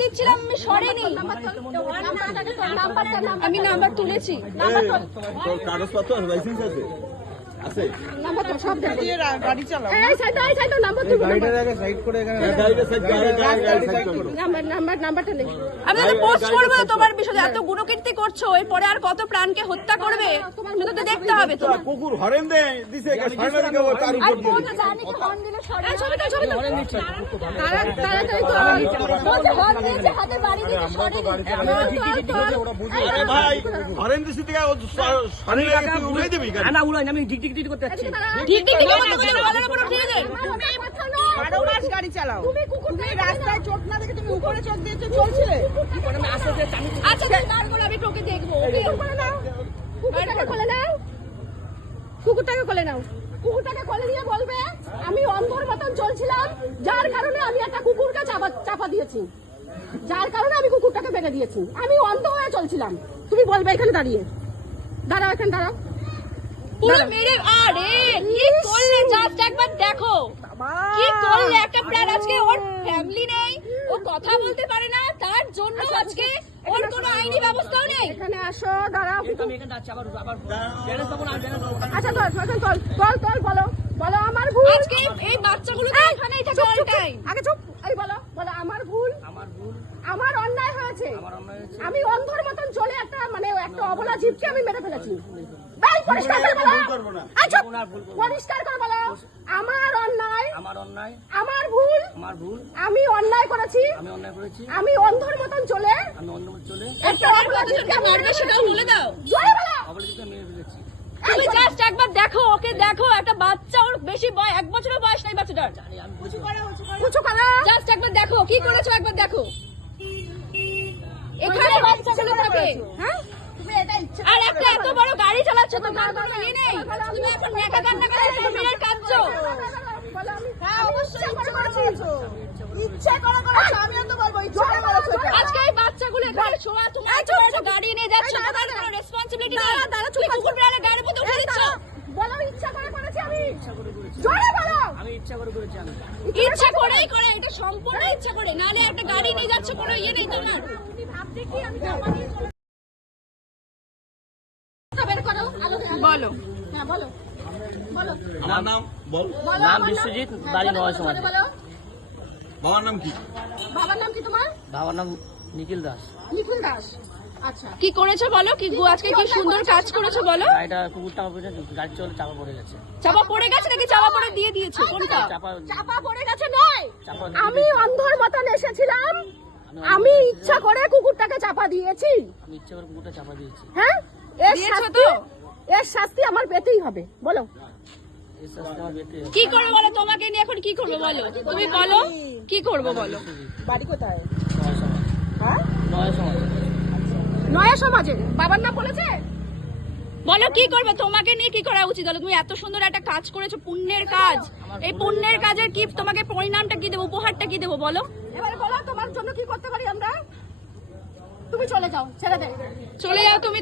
দিচ্ছিলাম আমি সরেনি। আমি নাম্বার তুলেছি। তোর কাগজপত্র লাইসেন্স আছে? আছে গাড়ি চালাও এই সাইড এই সাইড নাম্বার তুই গাড়িটা সাইড করে এখানে গাড়িটা সাইড গাড়ি গাড়ি সাইড করো নাম্বার নাম্বার নাম্বারটা নে আমি তো পোস্ট করব তোমার বিষয়ে এত গুণকীর্তি করছ এরপরে আর কত প্রাণকে হত্যা করবে সেটা তো দেখতে হবে তোমার কুকুর হরেন দে দিছে সামনে দিকে তার উপর দিয়ে কোন জানি কি হর্ন দিলে সরে ছবি তো ছবি তো তারা তাড়াতাড়ি তো বলছে হর্ন দিয়েছে হাতে বাড়ি দিয়েছে সরে আরে ভাই হরেন দিছে দিকে ও সামনে উড়াই দিবি না উড়াই আমি ডিক ডিক করতে যাচ্ছি। বারো মাস গাড়ি চালাও। তুমি রাস্তায় চোখ না দেখে তুমি উপরে চলছিলে? আচ্ছা দাঁড় করে আমি দেখব কুকুরটাকে কোলে নাও। কুকুরটাকে কোলে নাও। কুকুরটাকে কোলে নিয়ে বলবে আমি অন্ধর মতন চলছিলাম যার কারণে আমি একটা কুকুরকে চাপা চাপা দিয়েছি। যার কারণে আমি কুকুরটাকে বেঁধে দিয়েছি। আমি অন্ধ হয়ে চলছিলাম। তুমি বলবে এখানে দাঁড়িয়ে। দাঁড়াও এখানে দাঁড়াও। পুরো মেরে আরে কি করলে? জাস্ট একবার দেখো। কি করলে? একটা প্ল্যান আজকে ওর ফ্যামিলি নেই। ও কথা বলতে পারে না তার জন্য আজকে ওর কোনো আইনি ব্যবস্থাও নেই। এখানে আসো দাঁড়াও। আচ্ছা বলো বলো আমার ভুল। আজকে এই বাচ্চাগুলো তো এখানেই থাকে অল টাইম আগে চুপ। এই বলো বলো আমার ভুল। আমার ভুল। আমার অন্যায় হয়েছে। আমার আমি অন্ধর মতন চলে একটা মানে একটা অবলা জীবকে আমি মেরে ফেলেছি। পরিষ্কার করে বলো। ভুল করব না। আচ্ছা। পরিষ্কার করে বলো। আমার অন্যায় আমার অন্যায়? আমার ভুল আমার ভুল? আমি অন্যায় করেছি। আমি অন্যায় করেছি? আমি অন্ধর মতন চলে। আমি অন্য চলে? একটা জীবকে মারবে সেটাও বলে দাও। জোরে বলো। অবলিকে মেরে ফেলেছি। তুমি জাস্ট একবার দেখো ওকে দেখো একটা বাচ্চা ওর বেশি বয়স এক বছরের বয়স নাই বাচ্চাটার। কিছু করো জাস্ট একবার দেখো কি করেছ একবার দেখো। এখানে বাচ্চাগুলো থাকে। হ্যাঁ? আর একটা এত বড় গাড়ি চালাচ্ছ তোমার কোনো ইয়ে নেই? তুমি এখন নেকা কান্না করে মেয়ের কাঁদছো। হ্যাঁ অবশ্যই ইচ্ছা করে করেছ। ইচ্ছা করে করেছ আমি তো বলব ইচ্ছা করে করেছ। আজকে এই বাচ্চাগুলো এখানে শোয়া তোমার এত গাড়ি নিয়ে যাচ্ছ তোমার কোনো রেসপন্সিবিলিটি নেই দাঁড়া চুপ কুকুর বিড়ালে গাড়ির মধ্যে উঠে দিচ্ছ বলো ইচ্ছা করে করেছি আমি। জোরে বলো। আমি ইচ্ছা করে করেছি আমি। ইচ্ছা করেই করে এটা সম্পূর্ণ ইচ্ছা করে। নালে একটা গাড়ি নিয়ে যাচ্ছে কোনো ইয়ে নেই তোমার। বলো। হ্যাঁ বলো। বলো। আমার নাম বল। নাম বিশ্বজিৎ, বাড়ি নয় বলো, বাবার নাম কি? বাবার নাম কি তোমার? বাবার নাম নিখিল দাস। নিখিল দাস। আচ্ছা। কি করেছ বলো? কি গো আজকে কি সুন্দর কাজ করেছ বলো? গাড়িটা কুকুরটা হবে গাড়ি চলে চাপা পড়ে গেছে। চাপা পড়ে গেছে নাকি চাপা পড়ে দিয়ে দিয়েছ? কোনটা? চাপা চাপা পড়ে গেছে নয়। আমি অন্ধর মতন এসেছিলাম। আমি ইচ্ছা করে কুকুরটাকে চাপা দিয়েছি। আমি ইচ্ছা করে কুকুরটা চাপা দিয়েছি। হ্যাঁ? এর এর শাস্তি আমার পেতেই হবে বলো। কি করবে বলো? তোমাকে নিয়ে এখন কি করব বলো? তুমি বলো কি করব বলো? বাড়ি কোথায়? নয় সমাজ হ্যাঁ? নয় সমাজ। নয়া সমাজে? বাবার নাম বলেছে? বলো কি করবে? তোমাকে নিয়ে কি করা উচিত হলো তুমি এত সুন্দর একটা কাজ করেছ পুণ্যের কাজ। এই পুণ্যের কাজের কি? তোমাকে পরিণামটা কি দেবো উপহারটা কি দেবো বলো? এবারে বলো তোমার জন্য কি করতে পারি আমরা? তুমি চলে যাও ছেড়ে দে। চলে যাও তুমি